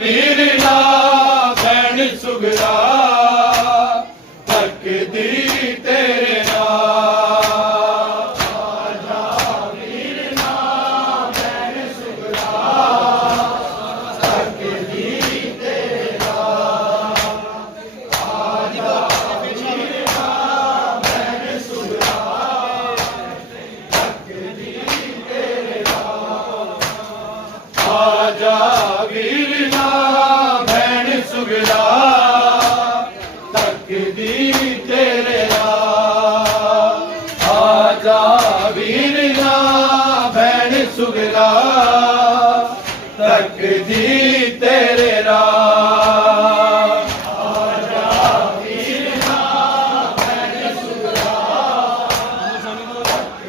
ਵੀਰਨਾ ਭੈਣ ਸੁਗਰਾ ਤੱਕਦੀ ਤੇਰੇ ਨਾਲ। ਆਜਾ ਵੀਰਨਾ ਭੈਣ ਸੁਗਰਾ ਤੱਕਦੀ ਤੇਰੇ ਨਾਲ। ਆਜਾ ਵੀਰਨਾ ਭੈਣ ਸੁਗਰਾ ਤੱਕਦੀ ਤੇਰੇ ਨਾਲ। ਆਜਾ ਵੀਰਨਾ ਭੈਣ ਸੁਗਰਾ ਤੱਕਦੀ ਤੇਰੇ ਨਾਲ। ਆਜਾ ਵੀਰਨਾ ਭੈਣ ਸੁਗਰਾ ਤੱਕਦੀ ਤੇਰੇ ਨਾਲ। ਆਜਾ ਵੀਰਨਾ ਭੈਣ ਸੁਗਰਾ ਤੱਕਦੀ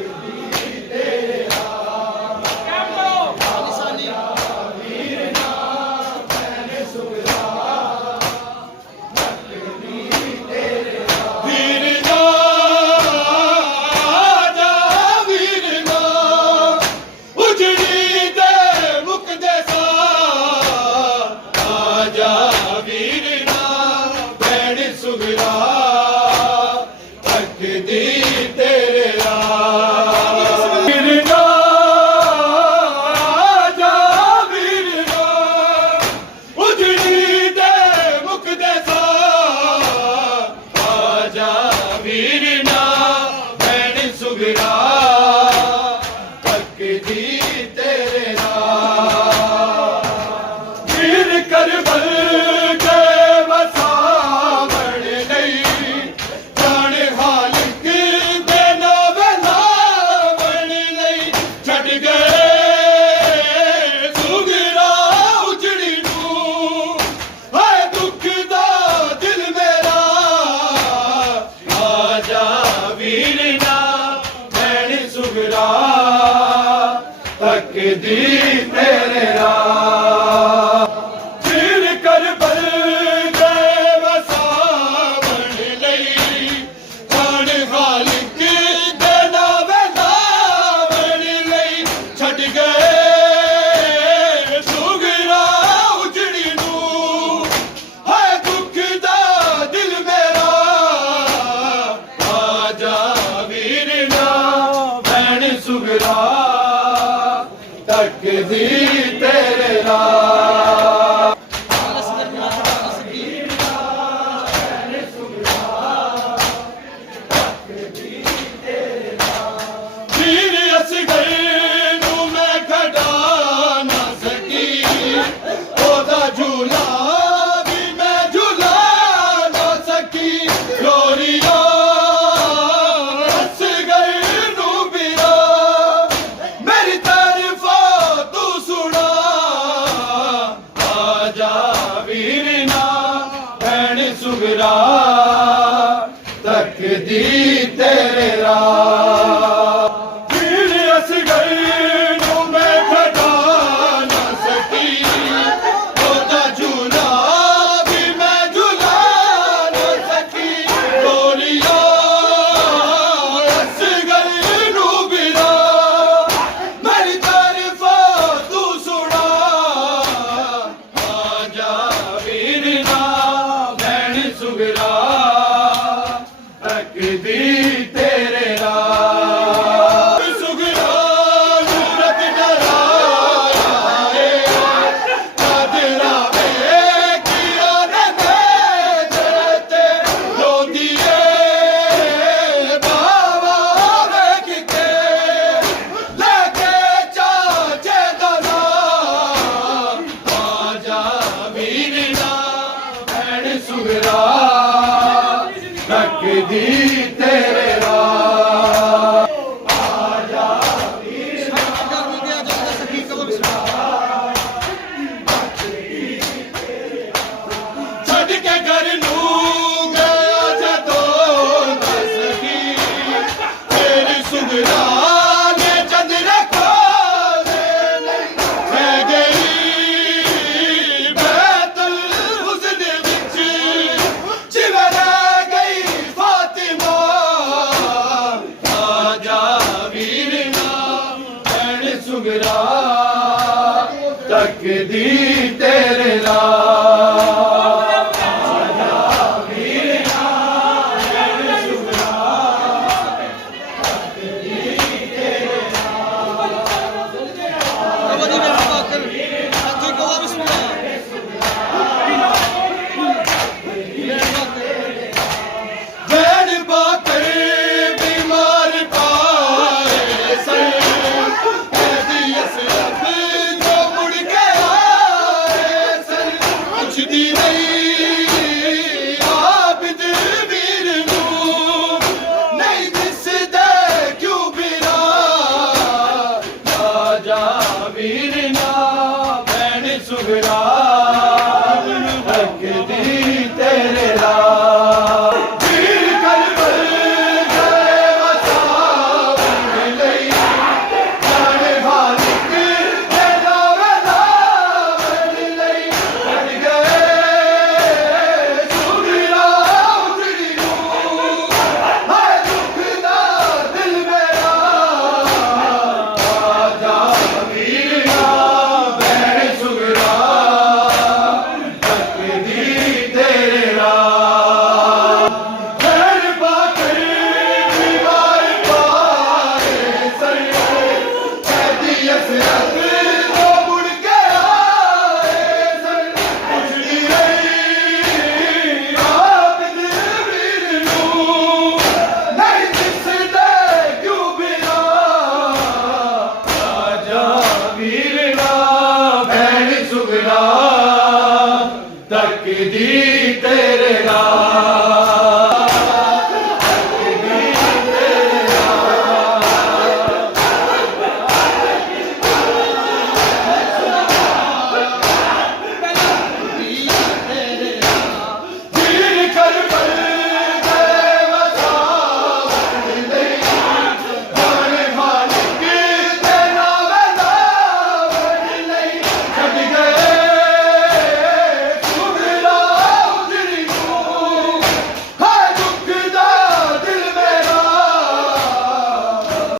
ਤੇਰੇ ਨਾਲ। ਤੱਕਦੀ ਤੇਰੇ ਨਾਲ। ਫਿਰ ਕਰਬਲ ਦੇ ਵਸਾਵਣ ਲਈ ਜਾਨ ਖਾਲਿਕ ਦੇ ਨਾਵੇਂ ਲਾਵਣ ਲਈ ਛੱਡ ਗਏ ਸੁਗਰਾ ਉਜੜੀ ਨੂੰ। ਹੈ ਦੁੱਖ ਦਾ ਦਿਲ ਮੇਰਾ ਆਜਾ ਵੀਰਨਾ ਭੈਣ ਸੁਗਰਾ ਤੱਕਦੀ ਤੇਰੇ ਨਾਲ। ਵੀਰ ਅਸਗਰ ਨੂੰ ਮੈਂ ਖੜਾ ਨਾ ਸਕੀ, ਉਹਦਾ ਝੂਲਾ ਵੀ ਮੈਂ ਝੂਲਾ ਨਾ ਸਕੀ। ਲੋਰੀਆ ਅਸਗਰ ਨੂੰ ਵੀਰਾ ਮੇਰੀ ਸੁਗਰਾ ਤੱਕਦੀ ਤੇਰੇ ਨਾਲ। ਵੀਰ ਅਸਗਰ ਨੂੰ ਮੈਂ ਖੜਾ ਨਾ ਸਕੀ, ਉਹਦਾ ਝੂਲਾ ਵੀ ਮੈਂ ਝੂਲਾ ਨਾ ਸਕੀ। ਲੋਰੀਆ ਅਸਗਰ ਨੂੰ ਵੀਰਾ ਮੇਰੀ ਤਰਫੋਂ ਤੂੰ ਸੁਣਾ। ਆਜਾ ਵੀਰਨਾ ਸੁਗਰਾ ਤੱਕਦੀ ਤੇਰੇ ਨਾਲ। ਸੁਗਰਾ ਨੂਰਤ ਡਰਾਇਆ ਏ ਕਾਦਰਾ ਵੇ ਕੀਆ ਨੇ ਤੇ ਲੋਦੀ ਏ ਬਾਵਾ ਵੇਖ ਕੇ ਲੈ ਕੇ ਚਾਚੇ ਦਾ ਨਾਮ। ਆਜਾ ਵੀਰਨਾ ਭੈਣ ਸੁਗਰਾ ਤੱਕਦੀ ਤੇਰੇ ਨਾਲ। ਆਜਾ ਵੀਰਨਾ ਛੱਡ ਕੇ ਘਰ ਨੂੰ ਗਿਆ ਜਦੋਂ ਨਾ ਸਕੀ। ਤੇਰੀ ਸੁਗਰਾ ਨੇ ਚੰਦਰਾ ਕੋਲੇ ਲੈ ਗਈ ਬੈਤੁਲ ਹੁਸਨ ਵਿੱਚ। ਜਿਵੇਂ ਰਹਿ ਗਈ ਫਾਤਿਮਾ ਦੀ